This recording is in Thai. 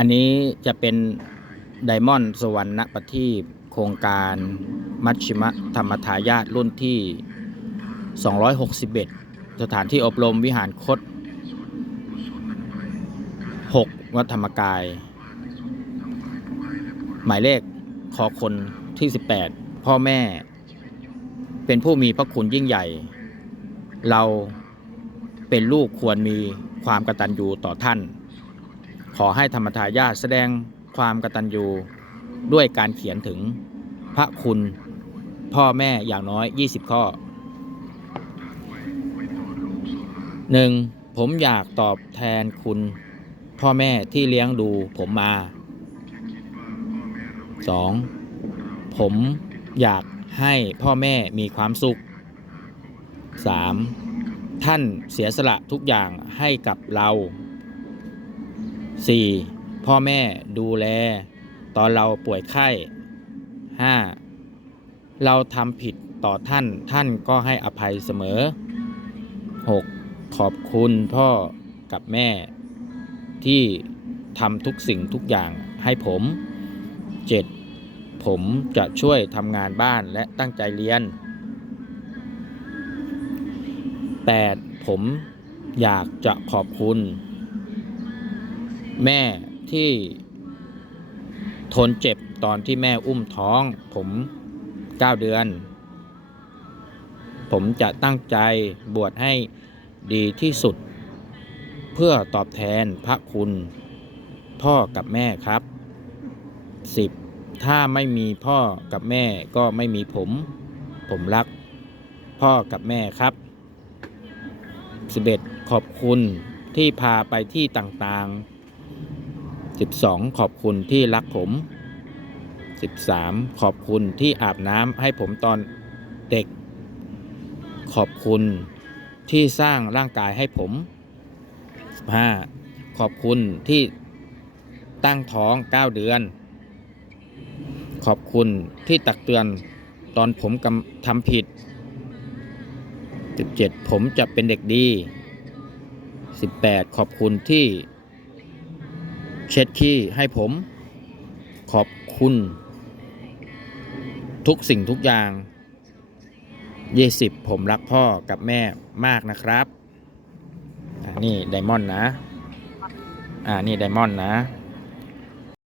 อันนี้จะเป็นไดมอนด์สวรรณประทีปโครงการมัชชิมธรรมทายาทรุ่นที่ 261 สถานที่อบรมวิหารคต 6 วัดธรรมกาย หมายเลขคอคนที่ 18 พ่อแม่ เป็นผู้มีพระคุณยิ่งใหญ่ เราเป็นลูกควรมีความกตัญญูต่อท่าน ขอให้ธรรมทายาทแสดงความกตัญญูด้วยการเขียนถึงพระคุณพ่อแม่อย่างน้อย 20 ข้อ 1. ผมอยากตอบแทนคุณ พ่อแม่ที่เลี้ยงดูผมมา 2. ผมอยากให้พ่อแม่มีความสุข 3. ท่านเสียสละทุกอย่างให้กับเรา 4. พ่อแม่ดูแล ตอนเราป่วยไข้ 5. เราทำผิดต่อท่านท่านก็ให้อภัยเสมอ 6. ขอบคุณพ่อกับแม่ ที่ทำทุกสิ่งทุกอย่างให้ผม 7. ผมจะช่วยทำงานบ้านและตั้งใจเรียน 8. ผมอยากจะขอบคุณ แม่ที่ทนเจ็บตอนที่แม่อุ้มท้อง ผม9เดือน ผมจะตั้งใจบวชให้ดีที่สุด เพื่อตอบแทนพระคุณ พ่อกับแม่ครับ 10. ถ้าไม่มีพ่อกับแม่ก็ไม่มีผม ผมรัก พ่อกับแม่ครับ 11. ขอบคุณที่พาไปที่ต่างๆ 12. ขอบคุณที่รักผม 13. ขอบคุณที่อาบน้ำให้ผมตอนเด็ก ขอบคุณที่สร้างร่างกายให้ผม 15. ขอบคุณที่ตั้งท้อง 9 เดือน ขอบคุณที่ตักเตือนตอนผมกำทำผิด 17. ผมจะเป็นเด็กดี 18. ขอบคุณที่ เช็ดขี้ให้ผม ขอบคุณ ทุกสิ่งทุกอย่างเยสิบผมรักพ่อกับแม่มากนะครับ นี่ไดมอนด์นะ อ่า นี่ไดมอนด์นะ